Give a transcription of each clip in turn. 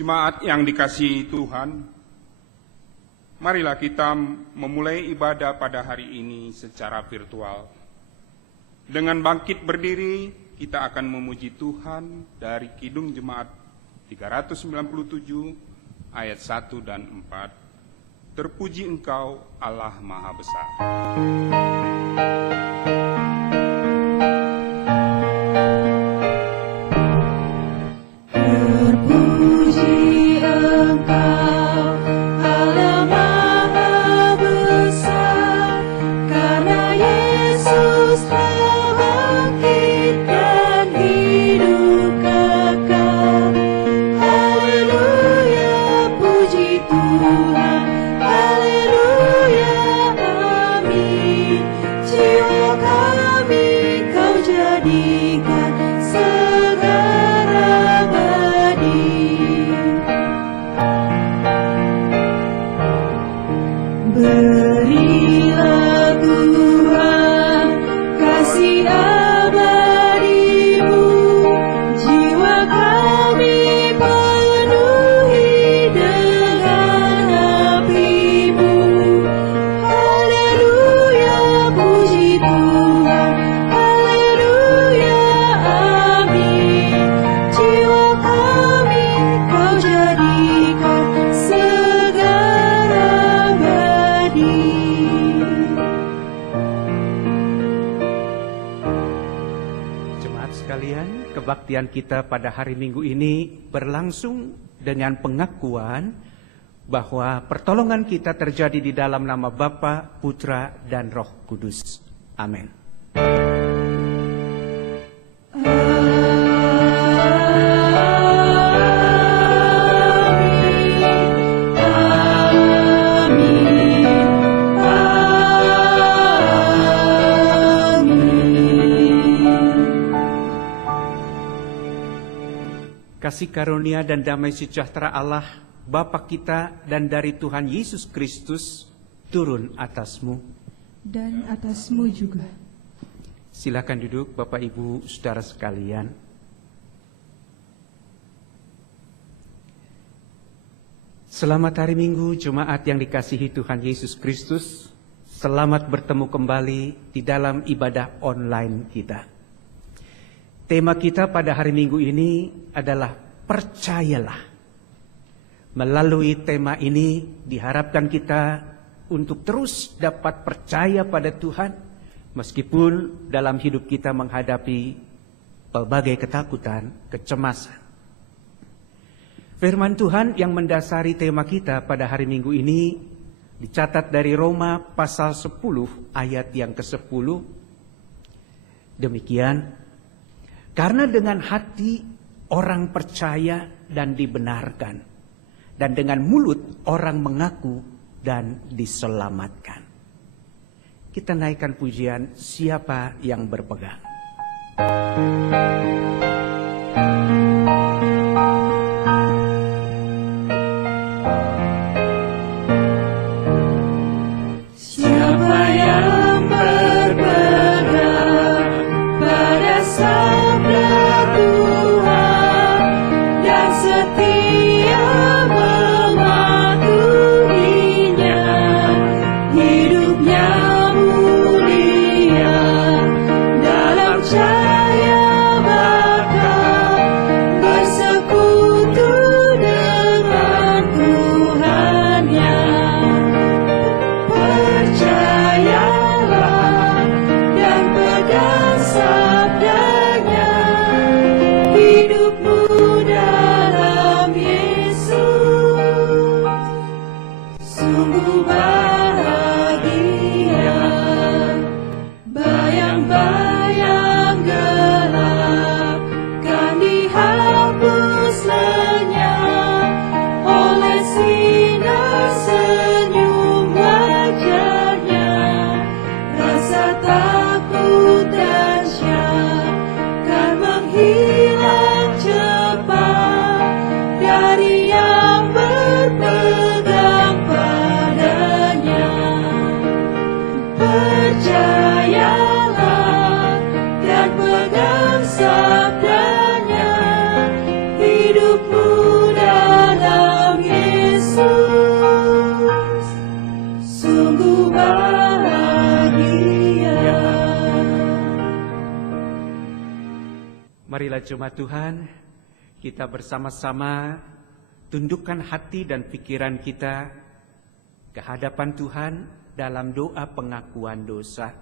Jemaat yang dikasihi Tuhan, marilah kita memulai ibadah pada hari ini secara virtual. Dengan bangkit berdiri, kita akan memuji Tuhan dari Kidung Jemaat 397 ayat 1 dan 4. Terpuji Engkau Allah Maha Besar. Kebaktian kita pada hari Minggu ini berlangsung dengan pengakuan bahwa pertolongan kita terjadi di dalam nama Bapa, Putra, dan Roh Kudus. Amin. Kasih karunia dan damai sejahtera Allah, Bapa kita dan dari Tuhan Yesus Kristus turun atasmu. Dan atasmu juga. Silakan duduk Bapak Ibu Saudara sekalian. Selamat hari Minggu Jemaat yang dikasihi Tuhan Yesus Kristus. Selamat bertemu kembali di dalam ibadah online kita. Tema kita pada hari Minggu ini adalah percayalah. Melalui tema ini diharapkan kita untuk terus dapat percaya pada Tuhan meskipun dalam hidup kita menghadapi berbagai ketakutan, kecemasan. Firman Tuhan yang mendasari tema kita pada hari Minggu ini dicatat dari Roma pasal 10 ayat yang ke-10. Demikian, karena dengan hati orang percaya dan dibenarkan, dan dengan mulut orang mengaku dan diselamatkan. Kita naikkan pujian Siapa yang Berpegang. Pegang sabdanya, hidupmu dalam Marilah jemaat Tuhan, kita bersama-sama tundukkan hati dan pikiran kita ke hadapan Tuhan dalam doa pengakuan dosa.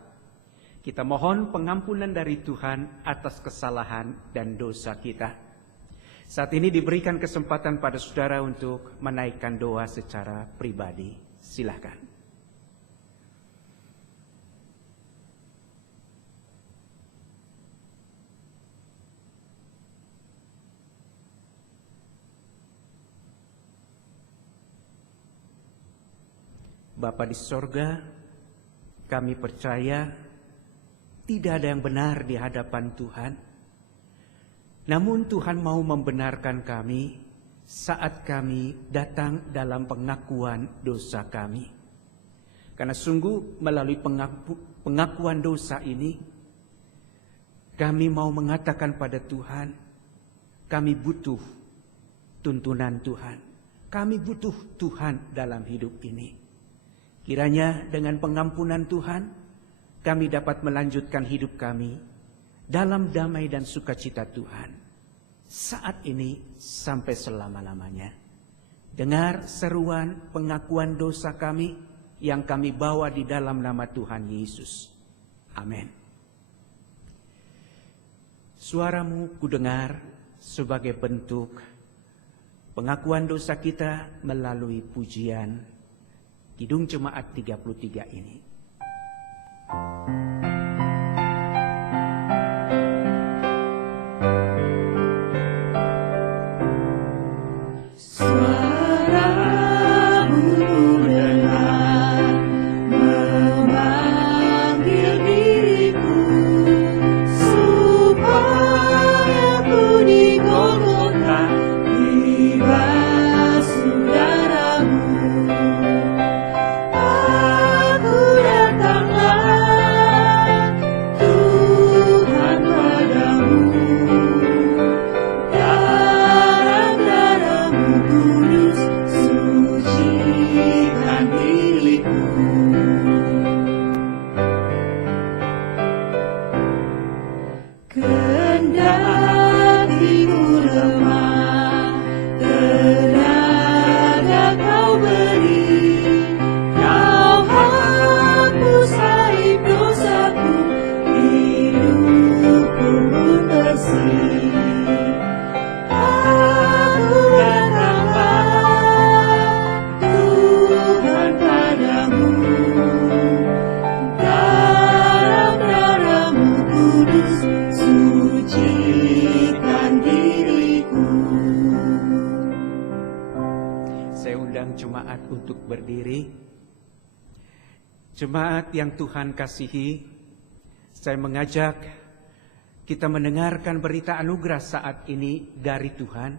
Kita mohon pengampunan dari Tuhan atas kesalahan dan dosa kita. Saat ini diberikan kesempatan pada saudara untuk menaikkan doa secara pribadi. Silakan. Bapa di sorga, kami percaya tidak ada yang benar di hadapan Tuhan. Namun Tuhan mau membenarkan kami saat kami datang dalam pengakuan dosa kami. Karena sungguh melalui pengakuan dosa ini, kami mau mengatakan pada Tuhan, kami butuh tuntunan Tuhan. Kami butuh Tuhan dalam hidup ini. Kiranya dengan pengampunan Tuhan, kami dapat melanjutkan hidup kami dalam damai dan sukacita Tuhan. Saat ini sampai selama-lamanya. Dengar seruan pengakuan dosa kami yang kami bawa di dalam nama Tuhan Yesus. Amin. Suaramu kudengar sebagai bentuk pengakuan dosa kita melalui pujian Kidung Jemaat 33 ini. Jemaat yang Tuhan kasihi, saya mengajak kita mendengarkan berita anugerah saat ini dari Tuhan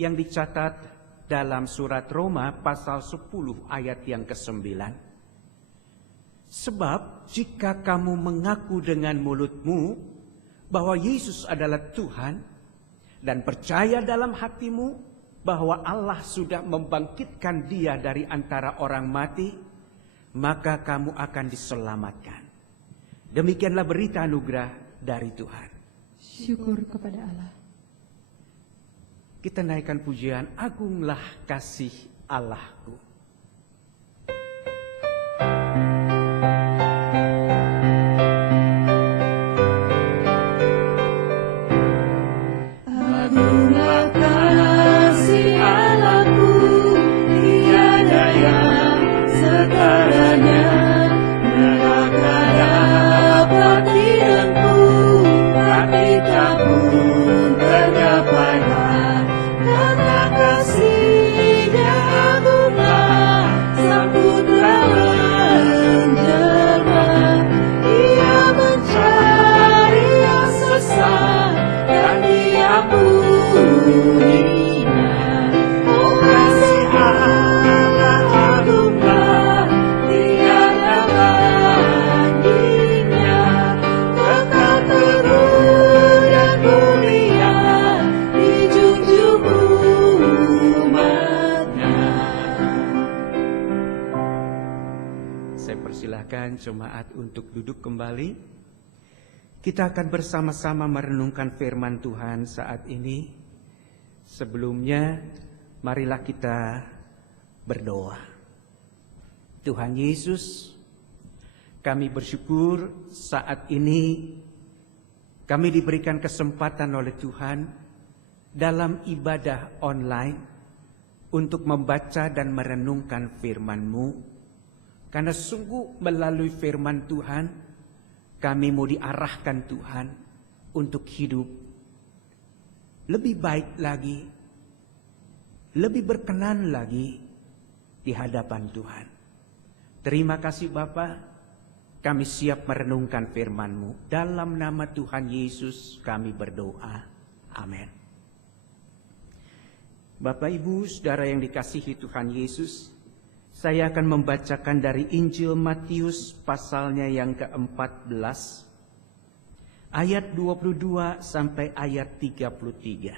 yang dicatat dalam surat Roma pasal 10 ayat yang ke-9. Sebab jika kamu mengaku dengan mulutmu bahwa Yesus adalah Tuhan dan percaya dalam hatimu bahwa Allah sudah membangkitkan Dia dari antara orang mati, maka kamu akan diselamatkan. Demikianlah berita anugerah dari Tuhan. Syukur kepada Allah. Kita naikkan pujian, agunglah kasih Allahku. Agunglah kasih Allahku, tiada yang setaranya, neraka dapat direngkuh, tapi tak pun terdapatlah, karena kasih-Nya agunglah, Sang Putra menjelma, Ia mencari yang sesat dan diampuninya. Oh kasih Allah agunglah, tiada bandingnya, kekal teguh dan mulia, dijunjung umat-Nya. Saya persilahkan jemaat untuk duduk kembali. Kita akan bersama-sama merenungkan firman Tuhan saat ini. Sebelumnya, marilah kita berdoa. Tuhan Yesus, kami bersyukur saat ini kami diberikan kesempatan oleh Tuhan dalam ibadah online untuk membaca dan merenungkan firman-Mu. Karena sungguh melalui firman Tuhan, kami mau diarahkan Tuhan untuk hidup lebih baik lagi, lebih berkenan lagi di hadapan Tuhan. Terima kasih Bapa, kami siap merenungkan firman-Mu. Dalam nama Tuhan Yesus kami berdoa. Amin. Bapak, Ibu, Saudara yang dikasihi Tuhan Yesus, saya akan membacakan dari Injil Matius pasalnya yang ke-14, ayat 22 sampai ayat 33.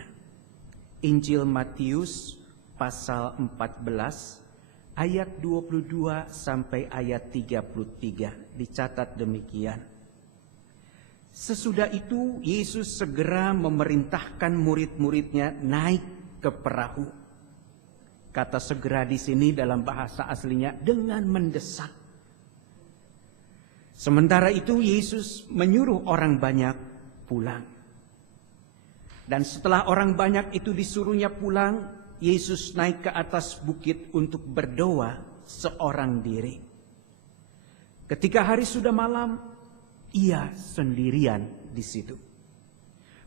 Injil Matius pasal 14, ayat 22 sampai ayat 33. Dicatat demikian. Sesudah itu Yesus segera memerintahkan murid-muridnya naik ke perahu. Kata segera di sini dalam bahasa aslinya dengan mendesak. Sementara itu Yesus menyuruh orang banyak pulang. Dan setelah orang banyak itu disuruhnya pulang, Yesus naik ke atas bukit untuk berdoa seorang diri. Ketika hari sudah malam, ia sendirian di situ.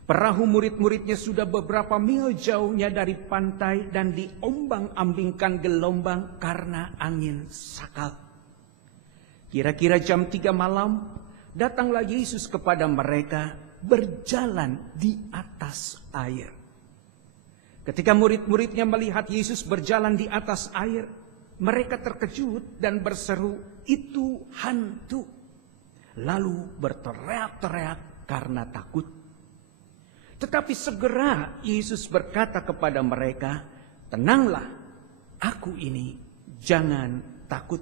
Perahu murid-muridnya sudah beberapa mil jauhnya dari pantai dan diombang-ambingkan gelombang karena angin sakal. Kira-kira jam 3 malam, datanglah Yesus kepada mereka berjalan di atas air. Ketika murid-muridnya melihat Yesus berjalan di atas air, mereka terkejut dan berseru, "Itu hantu!" Lalu berteriak-teriak karena takut. Tetapi segera Yesus berkata kepada mereka, "Tenanglah, aku ini, jangan takut."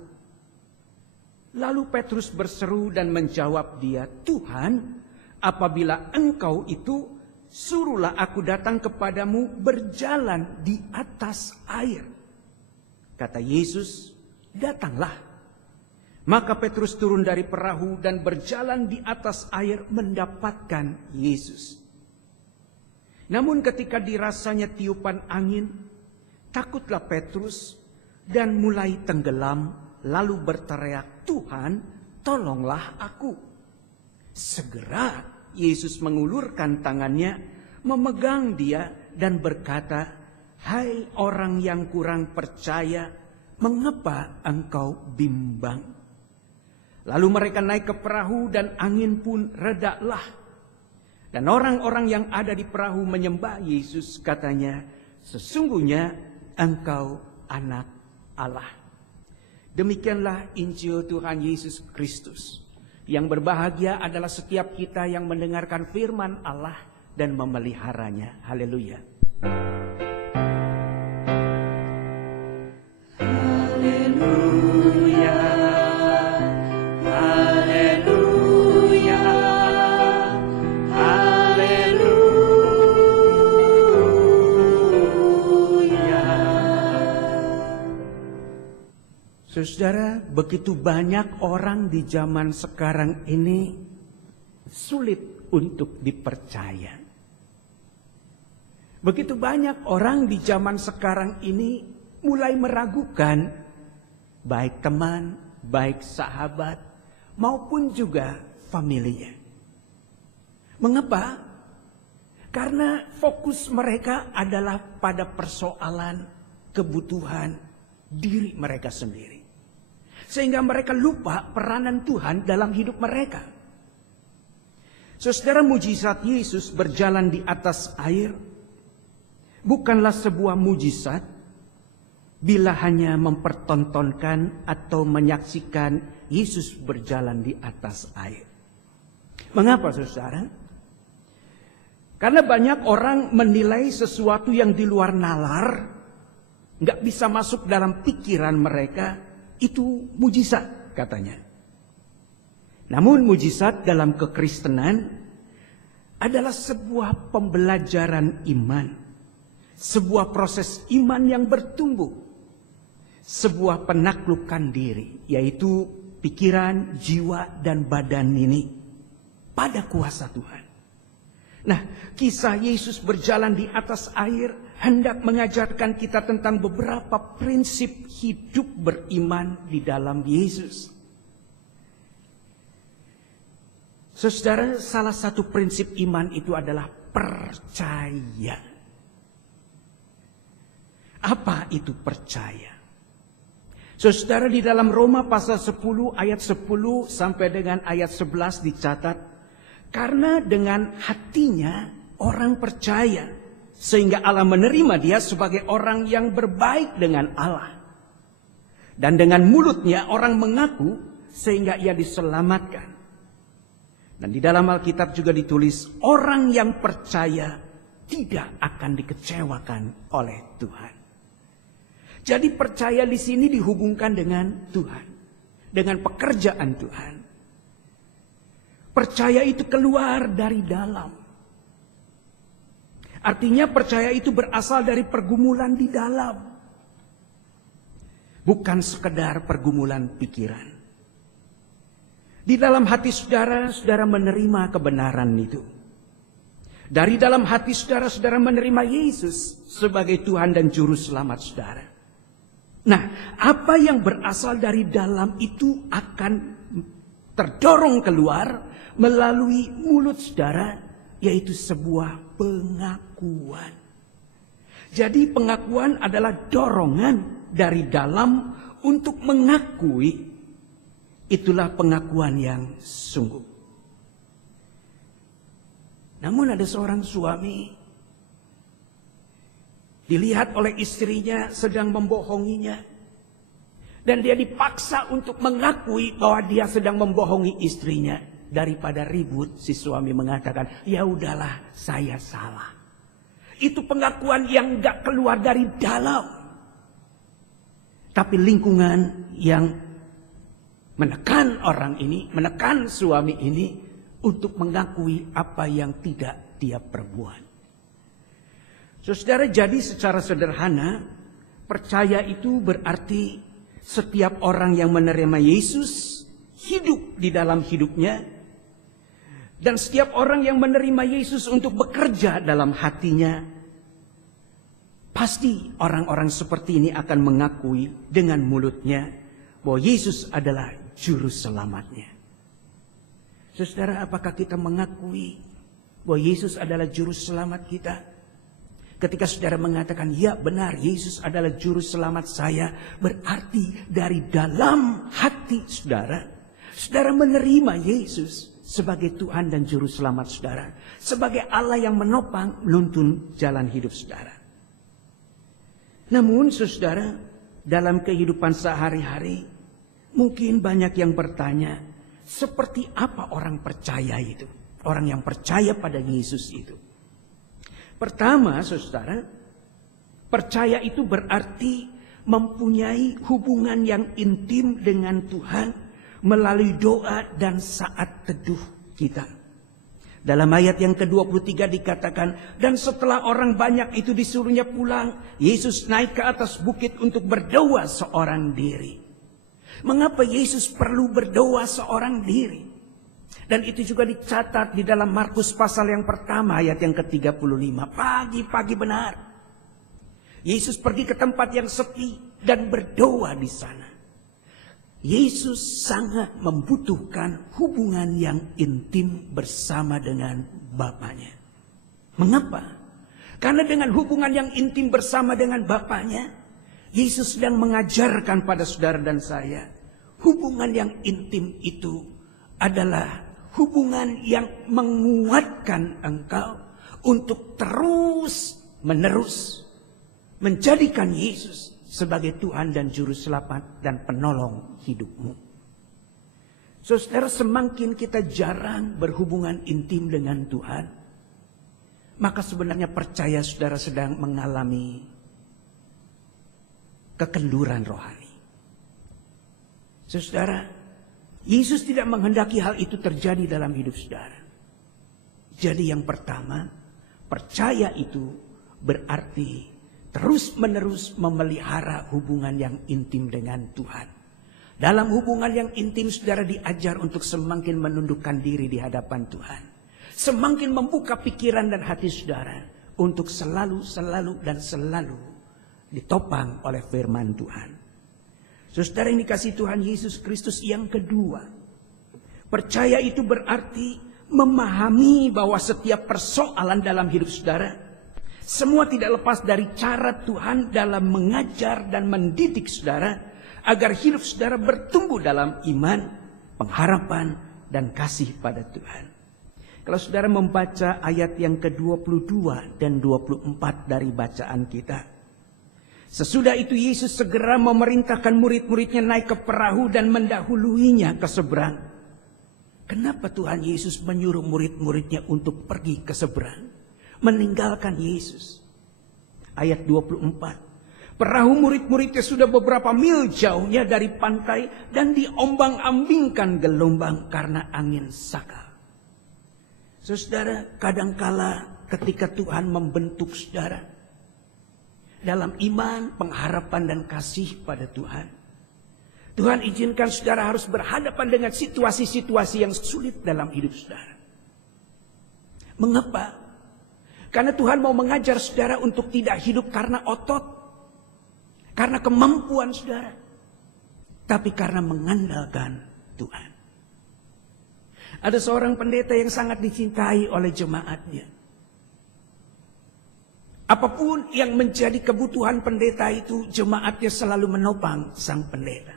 Lalu Petrus berseru dan menjawab dia, "Tuhan, apabila Engkau itu, suruhlah aku datang kepadamu berjalan di atas air." Kata Yesus, "Datanglah." Maka Petrus turun dari perahu dan berjalan di atas air mendapatkan Yesus. Namun ketika dirasanya tiupan angin, takutlah Petrus dan mulai tenggelam, lalu berteriak, "Tuhan, tolonglah aku." Segera Yesus mengulurkan tangannya, memegang dia dan berkata, "Hai orang yang kurang percaya, mengapa engkau bimbang?" Lalu mereka naik ke perahu dan angin pun redalah. Dan orang-orang yang ada di perahu menyembah Yesus, katanya, "Sesungguhnya Engkau Anak Allah." Demikianlah Injil Tuhan Yesus Kristus. Yang berbahagia adalah setiap kita yang mendengarkan firman Allah dan memeliharanya. Haleluya. Haleluya, haleluya, haleluya. Saudara, begitu banyak orang di zaman sekarang ini sulit untuk dipercaya. Begitu banyak orang di zaman sekarang ini mulai meragukan baik teman, baik sahabat, maupun juga familinya. Mengapa? Karena fokus mereka adalah pada persoalan kebutuhan diri mereka sendiri. Sehingga mereka lupa peranan Tuhan dalam hidup mereka. Saudara, mujizat Yesus berjalan di atas air bukanlah sebuah mujizat bila hanya mempertontonkan atau menyaksikan Yesus berjalan di atas air. Mengapa, saudara? Karena banyak orang menilai sesuatu yang di luar nalar, nggak bisa masuk dalam pikiran mereka, itu mujizat katanya. Namun mujizat dalam kekristenan adalah sebuah pembelajaran iman, sebuah proses iman yang bertumbuh, sebuah penaklukan diri, yaitu pikiran, jiwa, dan badan ini pada kuasa Tuhan. Nah, kisah Yesus berjalan di atas air hendak mengajarkan kita tentang beberapa prinsip hidup beriman di dalam Yesus. Saudara, salah satu prinsip iman itu adalah percaya. Apa itu percaya? Saudara, di dalam Roma pasal 10 ayat 10 sampai dengan ayat 11 dicatat, karena dengan hatinya orang percaya, sehingga Allah menerima dia sebagai orang yang berbaik dengan Allah. Dan dengan mulutnya orang mengaku sehingga ia diselamatkan. Dan di dalam Alkitab juga ditulis, orang yang percaya tidak akan dikecewakan oleh Tuhan. Jadi percaya di sini dihubungkan dengan Tuhan, dengan pekerjaan Tuhan. Percaya itu keluar dari dalam. Artinya percaya itu berasal dari pergumulan di dalam. Bukan sekedar pergumulan pikiran. Di dalam hati saudara, saudara menerima kebenaran itu. Dari dalam hati saudara, saudara menerima Yesus sebagai Tuhan dan Juru Selamat saudara. Nah, apa yang berasal dari dalam itu akan terdorong keluar melalui mulut saudara, yaitu sebuah pengakuan. Jadi pengakuan adalah dorongan dari dalam untuk mengakui. Itulah pengakuan yang sungguh. Namun ada seorang suami dilihat oleh istrinya sedang membohonginya. Dan dia dipaksa untuk mengakui bahwa dia sedang membohongi istrinya. Daripada ribut, si suami mengatakan, ya udahlah, saya salah. Itu pengakuan yang gak keluar dari dalam. Tapi lingkungan yang menekan orang ini, menekan suami ini untuk mengakui apa yang tidak dia perbuat. Saudara, jadi secara sederhana, percaya itu berarti setiap orang yang menerima Yesus hidup di dalam hidupnya. Dan setiap orang yang menerima Yesus untuk bekerja dalam hatinya, pasti orang-orang seperti ini akan mengakui dengan mulutnya bahwa Yesus adalah Juru Selamatnya. Saudara, apakah kita mengakui bahwa Yesus adalah Juru Selamat kita? Ketika saudara mengatakan, ya benar, Yesus adalah Juru Selamat saya, berarti dari dalam hati saudara, saudara menerima Yesus sebagai Tuhan dan Juru Selamat saudara, sebagai Allah yang menopang menuntun jalan hidup saudara. Namun saudara, dalam kehidupan sehari-hari, mungkin banyak yang bertanya, seperti apa orang percaya itu? Orang yang percaya pada Yesus itu. Pertama, saudara, percaya itu berarti mempunyai hubungan yang intim dengan Tuhan melalui doa dan saat teduh kita. Dalam ayat yang ke-23 dikatakan, dan setelah orang banyak itu disuruhnya pulang, Yesus naik ke atas bukit untuk berdoa seorang diri. Mengapa Yesus perlu berdoa seorang diri? Dan itu juga dicatat di dalam Markus pasal yang pertama ayat yang ke-35. Pagi-pagi benar, Yesus pergi ke tempat yang sepi dan berdoa di sana. Yesus sangat membutuhkan hubungan yang intim bersama dengan Bapanya. Mengapa? Karena dengan hubungan yang intim bersama dengan Bapanya, Yesus sedang mengajarkan pada saudara dan saya, hubungan yang intim itu adalah hubungan yang menguatkan engkau untuk terus menerus menjadikan Yesus sebagai Tuhan dan Juru Selamat dan penolong hidupmu. Saudara, semakin kita jarang berhubungan intim dengan Tuhan, maka sebenarnya percaya saudara sedang mengalami kekenduran rohani. Saudara, Yesus tidak menghendaki hal itu terjadi dalam hidup saudara. Jadi yang pertama, percaya itu berarti terus-menerus memelihara hubungan yang intim dengan Tuhan. Dalam hubungan yang intim, saudara diajar untuk semakin menundukkan diri di hadapan Tuhan. Semakin membuka pikiran dan hati saudara untuk selalu ditopang oleh firman Tuhan. Saudara yang dikasihi Tuhan Yesus Kristus, yang kedua, percaya itu berarti memahami bahwa setiap persoalan dalam hidup saudara, semua tidak lepas dari cara Tuhan dalam mengajar dan mendidik saudara, agar hidup saudara bertumbuh dalam iman, pengharapan, dan kasih pada Tuhan. Kalau saudara membaca ayat yang ke-22 dan 24 dari bacaan kita. Sesudah itu Yesus segera memerintahkan murid-muridnya naik ke perahu dan mendahuluinya ke seberang. Kenapa Tuhan Yesus menyuruh murid-muridnya untuk pergi ke seberang? Meninggalkan Yesus. Ayat 24. Perahu murid-muridnya sudah beberapa mil jauhnya dari pantai dan diombang-ambingkan gelombang karena angin sakal. Saudara, kadangkala ketika Tuhan membentuk saudara dalam iman, pengharapan, dan kasih pada Tuhan, Tuhan izinkan saudara harus berhadapan dengan situasi-situasi yang sulit dalam hidup saudara. Mengapa? Karena Tuhan mau mengajar saudara untuk tidak hidup karena otot, karena kemampuan saudara, tapi karena mengandalkan Tuhan. Ada seorang pendeta yang sangat dicintai oleh jemaatnya. Apapun yang menjadi kebutuhan pendeta itu, jemaatnya selalu menopang sang pendeta.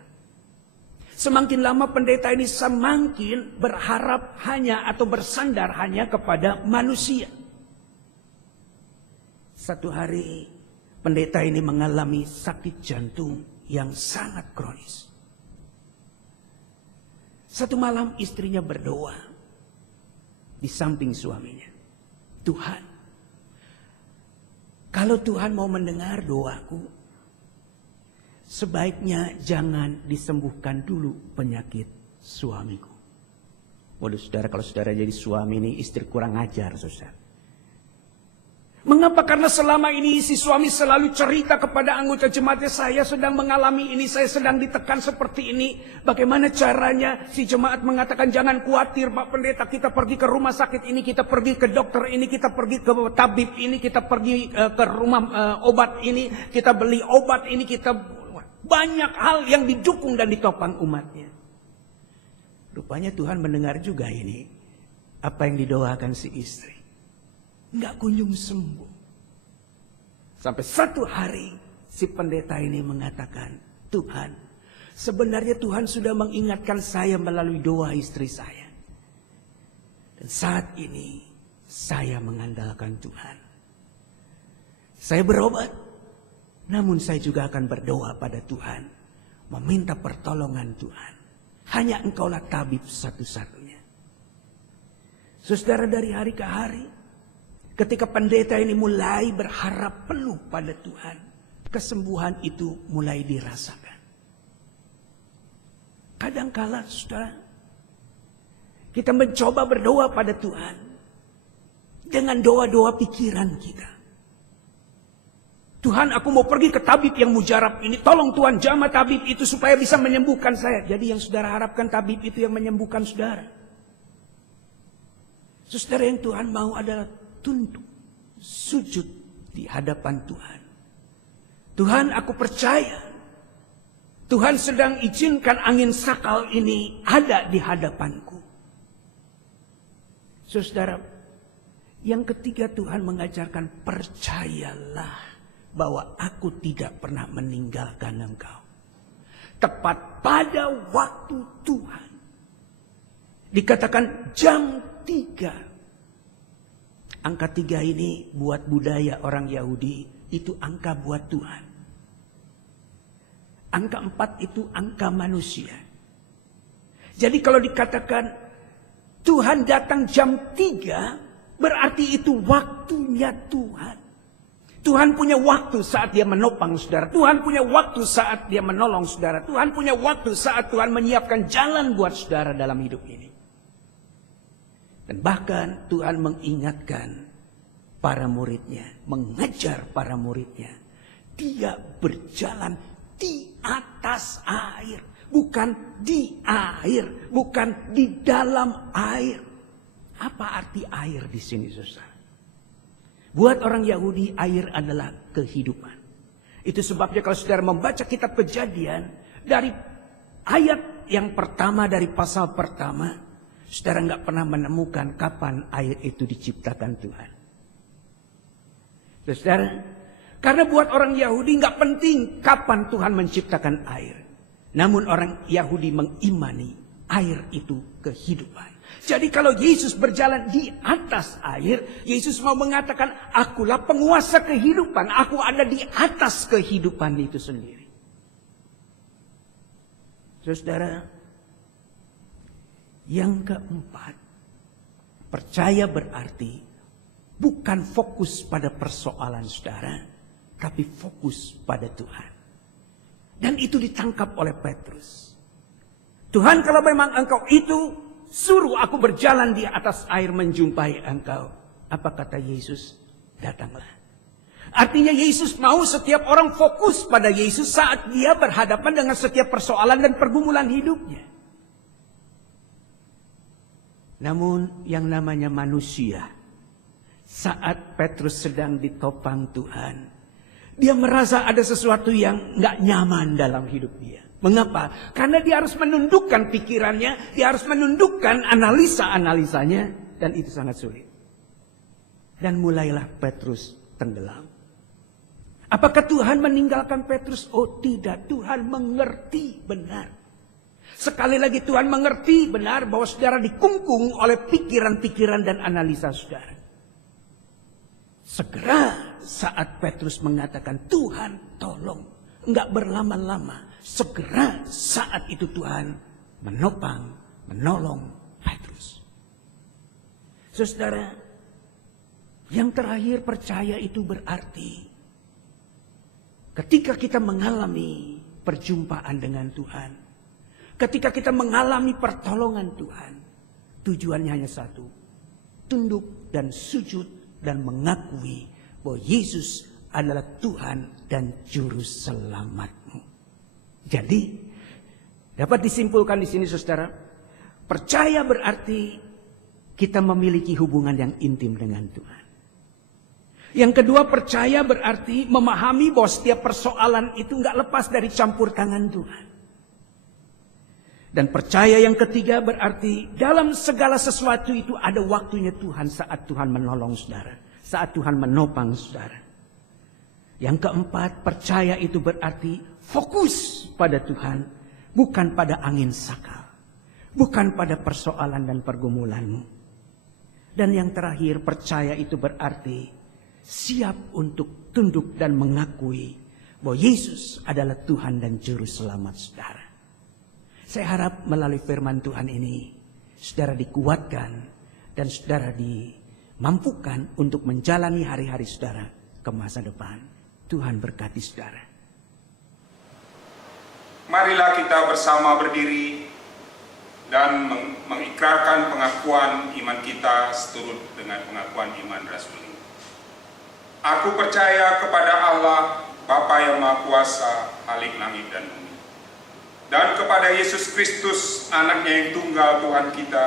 Semakin lama pendeta ini semakin berharap hanya atau bersandar hanya kepada manusia. Satu hari pendeta ini mengalami sakit jantung yang sangat kronis. Satu malam istrinya berdoa di samping suaminya. Tuhan, kalau Tuhan mau mendengar doaku, sebaiknya jangan disembuhkan dulu penyakit suamiku. Waduh saudara, kalau saudara jadi suami ini, istri kurang ajar saudara. Mengapa? Karena selama ini si suami selalu cerita kepada anggota jemaatnya, saya sedang mengalami ini, saya sedang ditekan seperti ini. Bagaimana caranya? Si jemaat mengatakan, jangan khawatir Pak Pendeta, kita pergi ke rumah sakit ini, kita pergi ke dokter ini, kita pergi ke tabib ini, kita pergi ke rumah obat ini, kita beli obat ini, kita banyak hal yang didukung dan ditopang umatnya. Rupanya Tuhan mendengar juga ini, apa yang didoakan si istri. Enggak kunjung sembuh. Sampai satu hari si pendeta ini mengatakan, Tuhan, sebenarnya Tuhan sudah mengingatkan saya melalui doa istri saya. Dan saat ini saya mengandalkan Tuhan. Saya berobat, namun saya juga akan berdoa pada Tuhan, meminta pertolongan Tuhan. Hanya Engkaulah tabib satu-satunya. Saudara, dari hari ke hari, ketika pendeta ini mulai berharap penuh pada Tuhan, kesembuhan itu mulai dirasakan. Kadangkala saudara, kita mencoba berdoa pada Tuhan dengan doa-doa pikiran kita. Tuhan, aku mau pergi ke tabib yang mujarab ini, tolong Tuhan jamah tabib itu supaya bisa menyembuhkan saya. Jadi yang saudara harapkan tabib itu yang menyembuhkan saudara. Saudara, yang Tuhan mau adalah tunduk, sujud di hadapan Tuhan. Tuhan, aku percaya Tuhan sedang izinkan angin sakal ini ada di hadapanku. Saudara, yang ketiga Tuhan mengajarkan, percayalah bahwa aku tidak pernah meninggalkan engkau. Tepat pada waktu Tuhan, dikatakan jam 3. Angka 3 ini buat budaya orang Yahudi itu angka buat Tuhan. Angka 4 itu angka manusia. Jadi kalau dikatakan Tuhan datang jam 3, berarti itu waktunya Tuhan. Tuhan punya waktu saat dia menopang saudara. Tuhan punya waktu saat dia menolong saudara. Tuhan punya waktu saat Tuhan menyiapkan jalan buat saudara dalam hidup ini. Dan bahkan Tuhan mengingatkan para muridnya, mengajar para muridnya. Dia berjalan di atas air, bukan di air, bukan di dalam air. Apa arti air di sini, saudara? Buat orang Yahudi, air adalah kehidupan. Itu sebabnya kalau saudara membaca kitab Kejadian, dari ayat yang pertama, dari pasal pertama, saudara nggak pernah menemukan kapan air itu diciptakan Tuhan. Saudara, karena buat orang Yahudi nggak penting kapan Tuhan menciptakan air. Namun orang Yahudi mengimani air itu kehidupan. Jadi kalau Yesus berjalan di atas air, Yesus mau mengatakan, akulah penguasa kehidupan. Aku ada di atas kehidupan itu sendiri. Saudara, yang keempat, percaya berarti bukan fokus pada persoalan saudara, tapi fokus pada Tuhan. Dan itu ditangkap oleh Petrus. Tuhan, kalau memang engkau itu, suruh aku berjalan di atas air menjumpai engkau. Apa kata Yesus? Datanglah. Artinya Yesus mau setiap orang fokus pada Yesus saat dia berhadapan dengan setiap persoalan dan pergumulan hidupnya. Namun yang namanya manusia, saat Petrus sedang ditopang Tuhan, dia merasa ada sesuatu yang gak nyaman dalam hidup dia. Mengapa? Karena dia harus menundukkan pikirannya, dia harus menundukkan analisa-analisanya, dan itu sangat sulit. Dan mulailah Petrus tenggelam. Apakah Tuhan meninggalkan Petrus? Oh tidak, Tuhan mengerti benar. Sekali lagi Tuhan mengerti benar bahwa saudara dikungkung oleh pikiran-pikiran dan analisa saudara. Segera saat Petrus mengatakan, Tuhan tolong, enggak berlama-lama. Segera saat itu Tuhan menopang, menolong Petrus. Saudara, yang terakhir percaya itu berarti ketika kita mengalami perjumpaan dengan Tuhan, ketika kita mengalami pertolongan Tuhan, tujuannya hanya satu, tunduk dan sujud dan mengakui bahwa Yesus adalah Tuhan dan Juru Selamatmu. Jadi dapat disimpulkan di sini saudara, percaya berarti kita memiliki hubungan yang intim dengan Tuhan. Yang kedua, percaya berarti memahami bahwa setiap persoalan itu nggak lepas dari campur tangan Tuhan. Dan percaya yang ketiga berarti dalam segala sesuatu itu ada waktunya Tuhan saat Tuhan menolong saudara, saat Tuhan menopang saudara. Yang keempat, percaya itu berarti fokus pada Tuhan, bukan pada angin sakal, bukan pada persoalan dan pergumulanmu. Dan yang terakhir, percaya itu berarti siap untuk tunduk dan mengakui bahwa Yesus adalah Tuhan dan Juru Selamat saudara. Saya harap melalui firman Tuhan ini, saudara dikuatkan dan saudara dimampukan untuk menjalani hari-hari saudara ke masa depan. Tuhan berkati saudara. Marilah kita bersama berdiri dan mengikrarkan pengakuan iman kita seturut dengan pengakuan iman rasuli. Aku percaya kepada Allah, Bapa yang Maha Kuasa, Khalik langit dan bumi, dan kepada Yesus Kristus, anaknya yang tunggal Tuhan kita,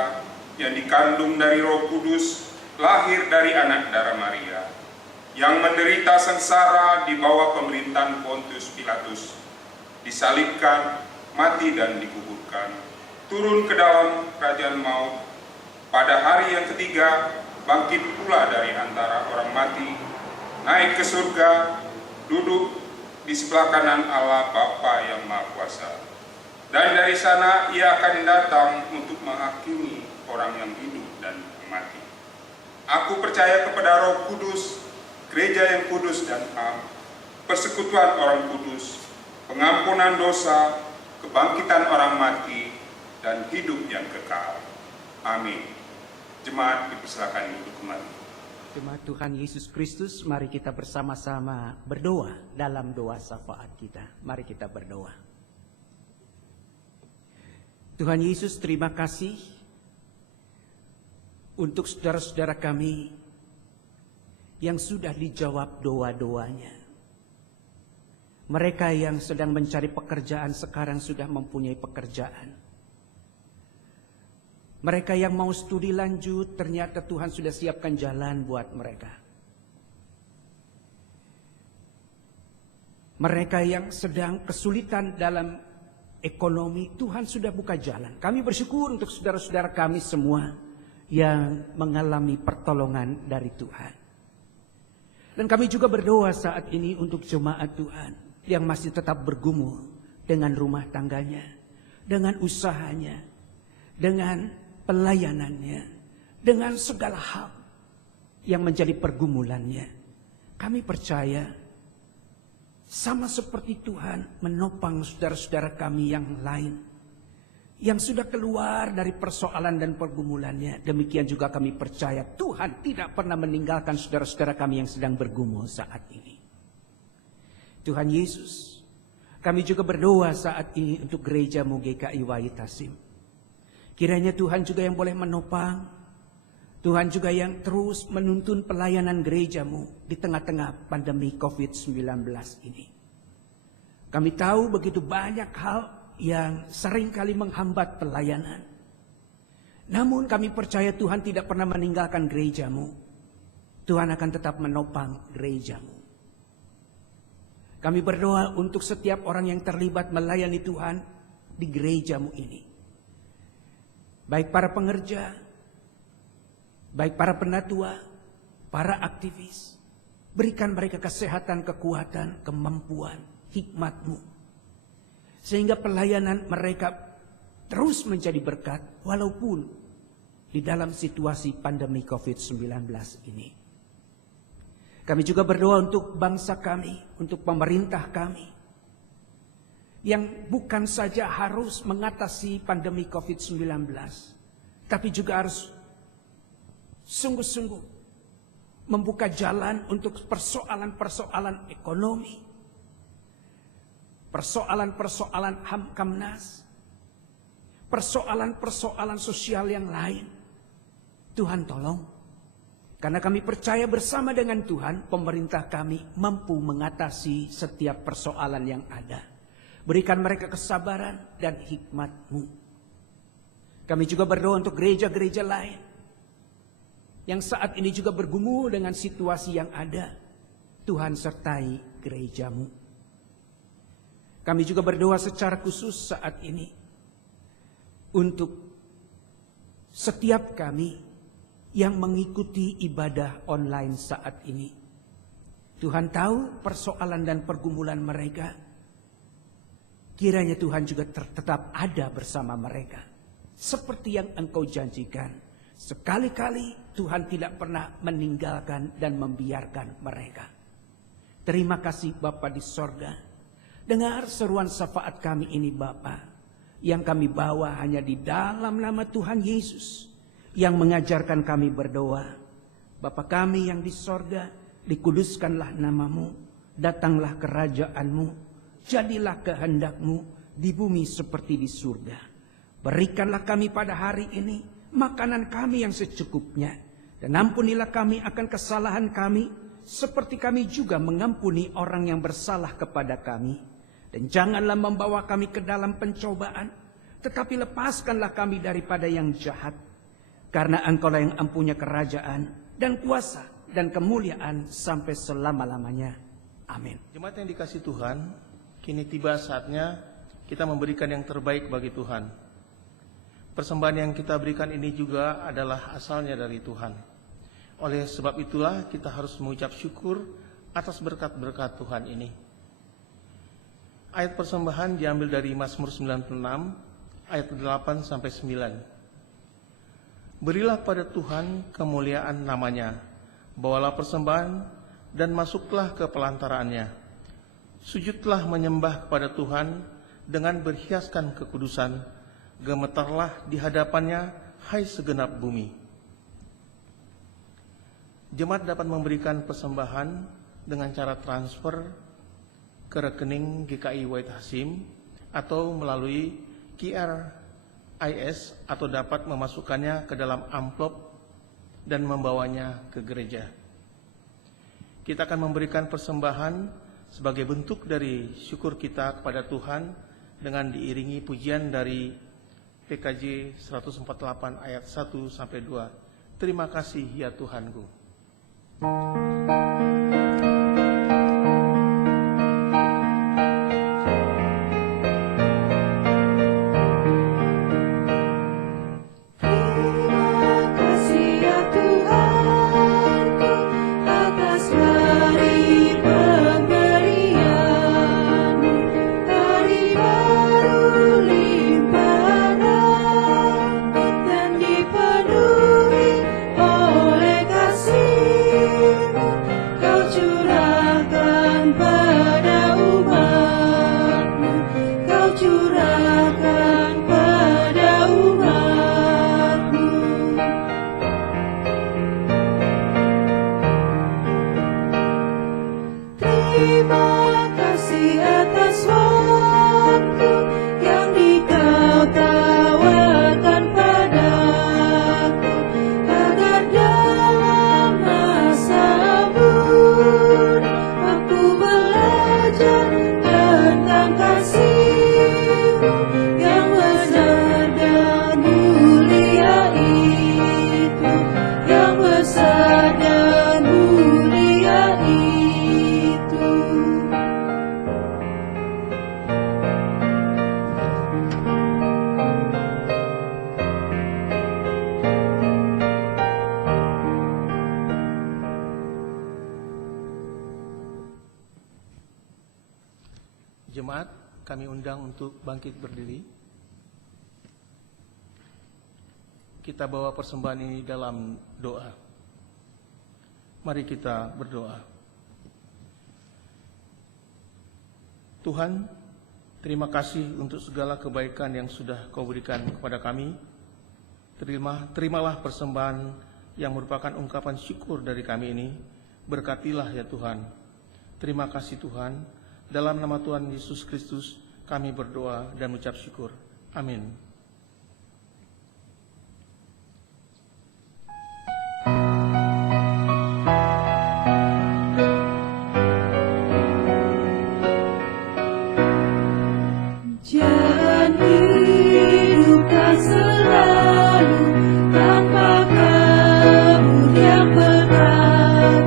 yang dikandung dari Roh Kudus, lahir dari anak darah Maria, yang menderita sengsara di bawah pemerintahan Pontius Pilatus, disalibkan, mati dan dikuburkan, turun ke dalam kerajaan maut, pada hari yang ketiga bangkit pula dari antara orang mati, naik ke surga, duduk di sebelah kanan Allah Bapa yang Maha Kuasa. Dan dari sana ia akan datang untuk menghakimi orang yang hidup dan mati. Aku percaya kepada Roh Kudus, gereja yang kudus dan am, persekutuan orang kudus, pengampunan dosa, kebangkitan orang mati, dan hidup yang kekal. Amin. Jemaat dipersilakan duduk kembali. Jemaat Tuhan Yesus Kristus, mari kita bersama-sama berdoa dalam doa syafaat kita. Mari kita berdoa. Tuhan Yesus, terima kasih untuk saudara-saudara kami yang sudah dijawab doa-doanya. Mereka yang sedang mencari pekerjaan sekarang sudah mempunyai pekerjaan. Mereka yang mau studi lanjut, ternyata Tuhan sudah siapkan jalan buat mereka. Mereka yang sedang kesulitan dalam ekonomi, Tuhan sudah buka jalan. Kami bersyukur untuk saudara-saudara kami semua yang mengalami pertolongan dari Tuhan. Dan kami juga berdoa saat ini untuk jemaat Tuhan yang masih tetap bergumul dengan rumah tangganya, dengan usahanya, dengan pelayanannya, dengan segala hal yang menjadi pergumulannya. Kami percaya sama seperti Tuhan menopang saudara-saudara kami yang lain yang sudah keluar dari persoalan dan pergumulannya. Demikian juga kami percaya Tuhan tidak pernah meninggalkan saudara-saudara kami yang sedang bergumul saat ini. Tuhan Yesus, kami juga berdoa saat ini untuk gereja-Mu GKI Wahid Hasim. Kiranya Tuhan juga yang boleh menopang, Tuhan juga yang terus menuntun pelayanan gereja-Mu di tengah-tengah pandemi COVID-19 ini. Kami tahu begitu banyak hal yang seringkali menghambat pelayanan. Namun kami percaya Tuhan tidak pernah meninggalkan gereja-Mu. Tuhan akan tetap menopang gereja-Mu. Kami berdoa untuk setiap orang yang terlibat melayani Tuhan di gereja-Mu ini. Baik para pengerja, baik para penatua, para aktivis. Berikan mereka kesehatan, kekuatan, kemampuan, hikmat-Mu. Sehingga pelayanan mereka terus menjadi berkat walaupun di dalam situasi pandemi COVID-19 ini. Kami juga berdoa untuk bangsa kami, untuk pemerintah kami, yang bukan saja harus mengatasi pandemi COVID-19, tapi juga harus sungguh-sungguh membuka jalan untuk persoalan-persoalan ekonomi, persoalan-persoalan Hamkamnas, persoalan-persoalan sosial yang lain. Tuhan tolong. Karena kami percaya bersama dengan Tuhan, pemerintah kami mampu mengatasi setiap persoalan yang ada. Berikan mereka kesabaran dan hikmat-Mu. Kami juga berdoa untuk gereja-gereja lain yang saat ini juga bergumul dengan situasi yang ada. Tuhan sertai gereja-Mu. Kami juga berdoa secara khusus saat ini untuk setiap kami yang mengikuti ibadah online saat ini. Tuhan tahu persoalan dan pergumulan mereka. Kiranya Tuhan juga tetap ada bersama mereka. Seperti yang Engkau janjikan. Sekali-kali Tuhan tidak pernah meninggalkan dan membiarkan mereka. Terima kasih Bapa di sorga. Dengar seruan syafaat kami ini Bapa. Yang kami bawa hanya di dalam nama Tuhan Yesus. Yang mengajarkan kami berdoa. Bapa kami yang di sorga, dikuduskanlah namamu, datanglah kerajaan-Mu, jadilah kehendak-Mu di bumi seperti di surga. Berikanlah kami pada hari ini makanan kami yang secukupnya, dan ampunilah kami akan kesalahan kami, seperti kami juga mengampuni orang yang bersalah kepada kami. Dan janganlah membawa kami ke dalam pencobaan, tetapi lepaskanlah kami daripada yang jahat. Karena Engkaulah yang mempunyai kerajaan dan kuasa dan kemuliaan sampai selama-lamanya. Amin. Jemaat yang dikasihi Tuhan, kini tiba saatnya kita memberikan yang terbaik bagi Tuhan. Persembahan yang kita berikan ini juga adalah asalnya dari Tuhan. Oleh sebab itulah kita harus mengucap syukur atas berkat-berkat Tuhan ini. Ayat persembahan diambil dari Mazmur 96 ayat 8 sampai 9. Berilah pada Tuhan kemuliaan namanya, bawalah persembahan dan masuklah ke pelantaraannya. Sujudlah menyembah kepada Tuhan dengan berhiaskan kekudusan, gemetarlah di hadapannya, hai segenap bumi. Jemaat dapat memberikan persembahan dengan cara transfer ke rekening GKI Wahid Hasim atau melalui QRIS atau dapat memasukkannya ke dalam amplop dan membawanya ke gereja. Kita akan memberikan persembahan sebagai bentuk dari syukur kita kepada Tuhan dengan diiringi pujian dari PKJ 148 ayat 1-2. Terima kasih ya Tuhanku. Jemaat, kami undang untuk bangkit berdiri. Kita bawa persembahan ini dalam doa. Mari kita berdoa. Tuhan, terima kasih untuk segala kebaikan yang sudah Kau berikan kepada kami. Terimalah persembahan yang merupakan ungkapan syukur dari kami ini. Berkatilah ya Tuhan. Terima kasih Tuhan. Dalam nama Tuhan Yesus Kristus kami berdoa dan mengucap syukur. Amin. Jangan hidup tak selalu tanpa Kamu yang berkat,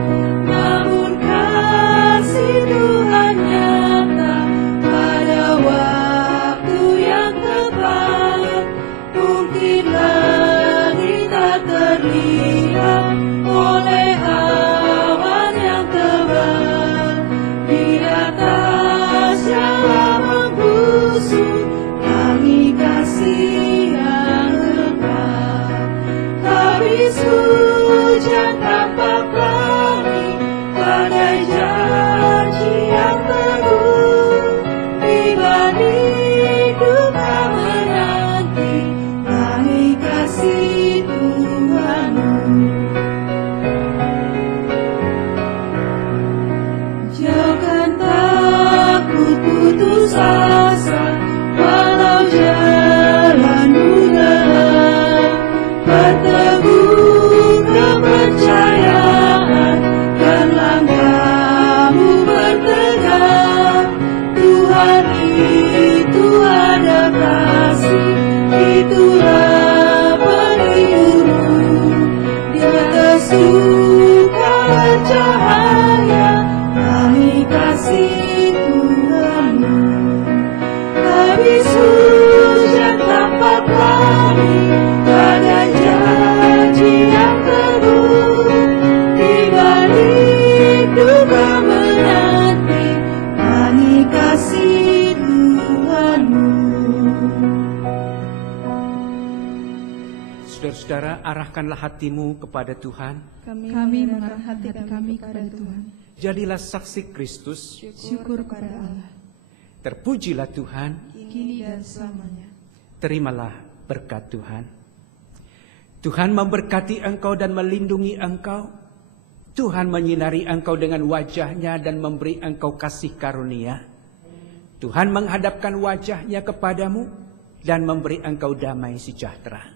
namun kasih Tuhan nyata pada waktu yang tepat. Mungkin langit tak terlihat oleh awan yang tebal, di atasnya kami kasih yang lengkap. Habis hujan tampak langit, badai janji yang teguh. Di balik duka menanti, kami kasih Tuhan-Mu. Jangan takut putus asa, walau jalanmu gelap. Berteguh kepercayaan dan langkahmu bertegak. Tuhan itu ada kasih, itulah penghibur-Mu. Di atas duka cahaya, kami kasih Tuhan-Mu. Habis hujan tampak langit, badai janji yang teguh. Di balik duka menanti, kami kasih Tuhan-Mu. Saudara-saudara, arahkanlah hatimu kepada Tuhan. Kami mengarahkan hati kami kepada Tuhan. Jadilah saksi Kristus. Syukur kepada Allah, Terpujilah Tuhan. kini dan selamanya. Terimalah berkat Tuhan. Tuhan memberkati engkau dan melindungi engkau. Tuhan menyinari engkau dengan wajah-Nya dan memberi engkau kasih karunia. Tuhan menghadapkan wajah-Nya kepadamu dan memberi engkau damai sejahtera.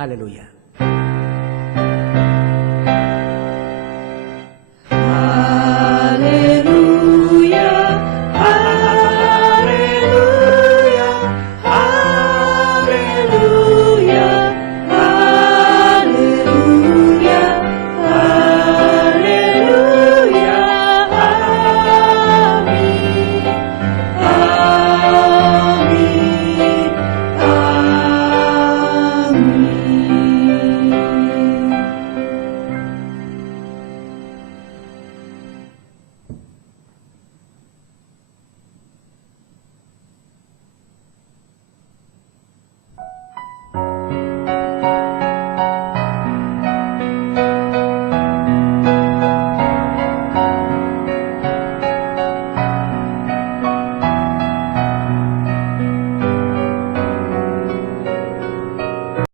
Haleluya.